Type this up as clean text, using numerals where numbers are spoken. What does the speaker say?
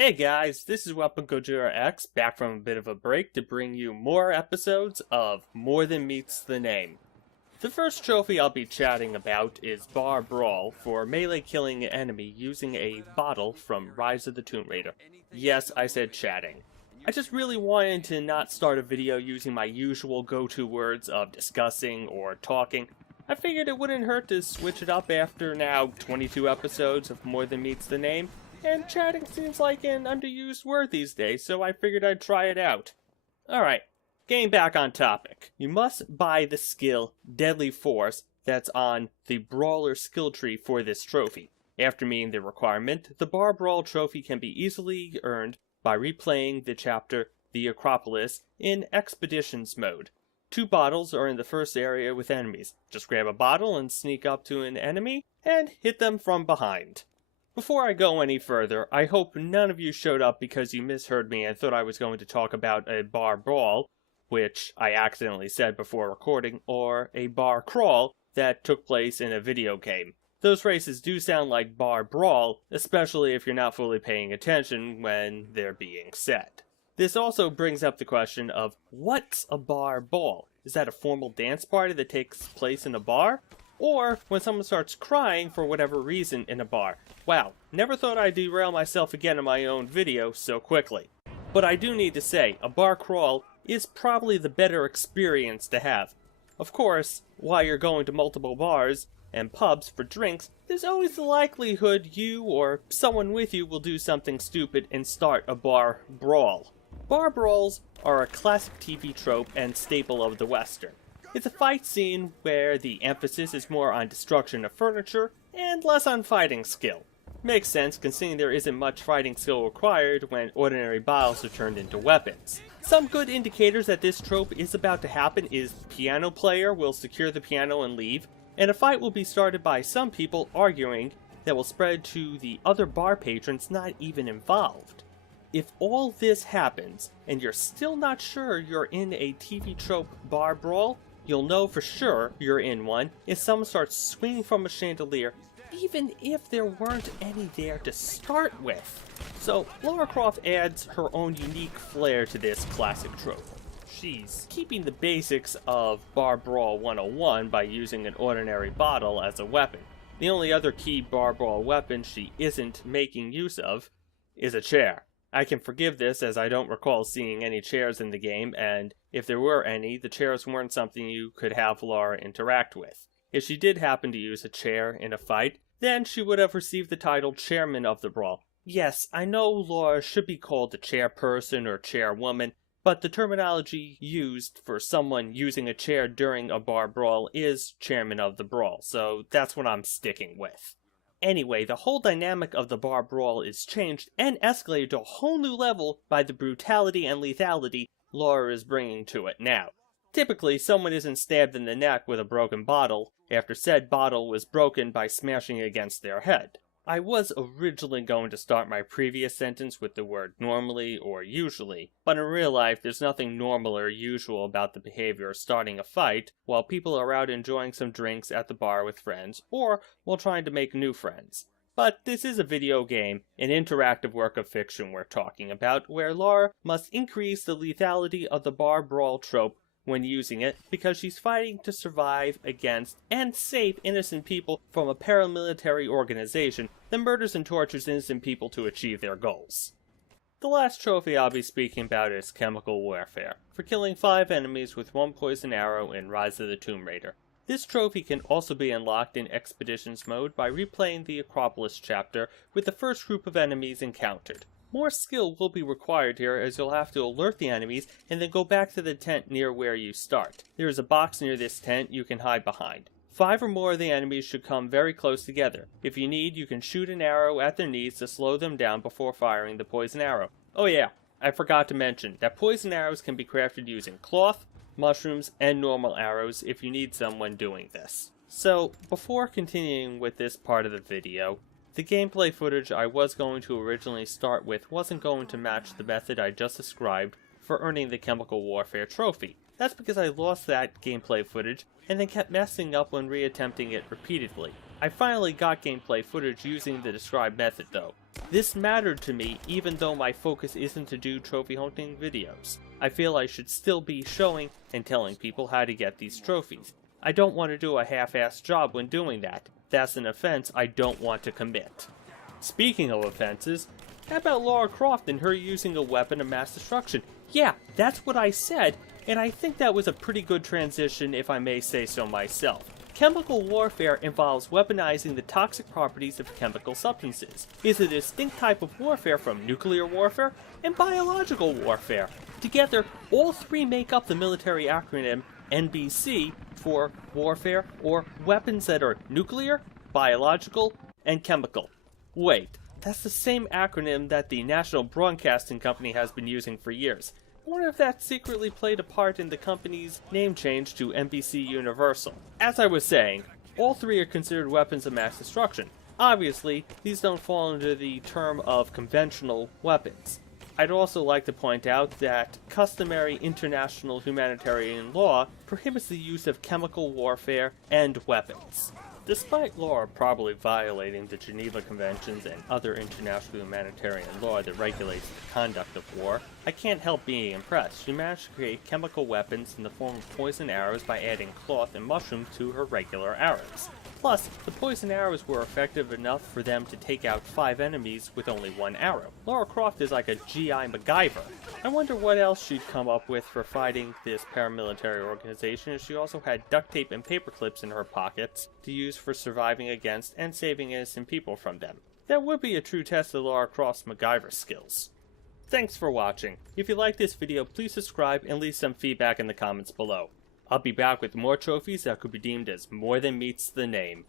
Hey guys, this is Weapon Gojira X, back from a bit of a break to bring you more episodes of More Than Meets the Name. The first trophy I'll be chatting about is Brawl for melee killing an enemy using a bottle from Rise of the Tomb Raider. Yes, I said chatting. I just really wanted to not start a video using my usual go-to words of discussing or talking. I figured it wouldn't hurt to switch it up after now 22 episodes of More Than Meets the Name. And chatting seems like an underused word these days, so I figured I'd try it out. Alright, getting back on topic. You must buy the skill Deadly Force that's on the Brawler skill tree for this trophy. After meeting the requirement, the Brawl trophy can be easily earned by replaying the chapter The Acropolis in Expeditions mode. 2 bottles are in the first area with enemies. Just grab a bottle and sneak up to an enemy and hit them from behind. Before I go any further, I hope none of you showed up because you misheard me and thought I was going to talk about a bar brawl, which I accidentally said before recording, or a bar crawl that took place in a video game. Those phrases do sound like bar brawl, especially if you're not fully paying attention when they're being said. This also brings up the question of, what's a bar brawl? Is that a formal dance party that takes place in a bar? Or when someone starts crying for whatever reason in a bar. Wow, never thought I'd derail myself again in my own video so quickly. But I do need to say, a bar crawl is probably the better experience to have. Of course, while you're going to multiple bars and pubs for drinks, there's always the likelihood you or someone with you will do something stupid and start a bar brawl. Bar brawls are a classic TV trope and staple of the Western. It's a fight scene where the emphasis is more on destruction of furniture and less on fighting skill. Makes sense considering there isn't much fighting skill required when ordinary bottles are turned into weapons. Some good indicators that this trope is about to happen is the piano player will secure the piano and leave, and a fight will be started by some people arguing that will spread to the other bar patrons not even involved. If all this happens, and you're still not sure you're in a TV trope bar brawl, you'll know for sure you're in one if someone starts swinging from a chandelier, even if there weren't any there to start with. So, Lara Croft adds her own unique flair to this classic trope. She's keeping the basics of Bar Brawl 101 by using an ordinary bottle as a weapon. The only other key Bar Brawl weapon she isn't making use of is a chair. I can forgive this as I don't recall seeing any chairs in the game, and if there were any, the chairs weren't something you could have Lara interact with. If she did happen to use a chair in a fight, then she would have received the title Chairman of the Brawl. Yes, I know Lara should be called a chairperson or chairwoman, but the terminology used for someone using a chair during a bar brawl is Chairman of the Brawl, so that's what I'm sticking with. Anyway, the whole dynamic of the bar brawl is changed and escalated to a whole new level by the brutality and lethality Lara is bringing to it now. Typically, someone isn't stabbed in the neck with a broken bottle after said bottle was broken by smashing against their head. I was originally going to start my previous sentence with the word normally or usually, but in real life there's nothing normal or usual about the behavior of starting a fight while people are out enjoying some drinks at the bar with friends, or while trying to make new friends. But this is a video game, an interactive work of fiction we're talking about, where Lara must increase the lethality of the bar brawl trope when using it, because she's fighting to survive against and save innocent people from a paramilitary organization that murders and tortures innocent people to achieve their goals. The last trophy I'll be speaking about is Chemical Warfare, for killing 5 enemies with 1 poison arrow in Rise of the Tomb Raider. This trophy can also be unlocked in Expeditions mode by replaying the Acropolis chapter with the first group of enemies encountered. More skill will be required here as you'll have to alert the enemies and then go back to the tent near where you start. There is a box near this tent you can hide behind. 5 or more of the enemies should come very close together. If you need, you can shoot an arrow at their knees to slow them down before firing the poison arrow. Oh yeah, I forgot to mention that poison arrows can be crafted using cloth, mushrooms, and normal arrows if you need some when doing this. So, before continuing with this part of the video, the gameplay footage I was going to originally start with wasn't going to match the method I just described for earning the Chemical Warfare trophy. That's because I lost that gameplay footage and then kept messing up when reattempting it repeatedly. I finally got gameplay footage using the described method though. This mattered to me even though my focus isn't to do trophy hunting videos. I feel I should still be showing and telling people how to get these trophies. I don't want to do a half-assed job when doing that. That's an offense I don't want to commit. Speaking of offenses, how about Lara Croft and her using a weapon of mass destruction? Yeah, that's what I said, and I think that was a pretty good transition if I may say so myself. Chemical warfare involves weaponizing the toxic properties of chemical substances. It's a distinct type of warfare from nuclear warfare and biological warfare. Together, all three make up the military acronym NBC for warfare or weapons that are nuclear, biological, and chemical. Wait, that's the same acronym that the National Broadcasting Company has been using for years. I wonder if that secretly played a part in the company's name change to NBC Universal. As I was saying, all three are considered weapons of mass destruction. Obviously, these don't fall under the term of conventional weapons. I'd also like to point out that customary international humanitarian law prohibits the use of chemical warfare and weapons. Despite Lara probably violating the Geneva Conventions and other international humanitarian law that regulates the conduct of war, I can't help being impressed. She managed to create chemical weapons in the form of poison arrows by adding cloth and mushrooms to her regular arrows. Plus, the poison arrows were effective enough for them to take out 5 enemies with only 1 arrow. Lara Croft is like a GI MacGyver. I wonder what else she'd come up with for fighting this paramilitary organization if she also had duct tape and paper clips in her pockets to use for surviving against and saving innocent people from them. That would be a true test of Lara Croft's MacGyver skills. Thanks for watching. If you like this video, please subscribe and leave some feedback in the comments below. I'll be back with more trophies that could be deemed as more than meets the name.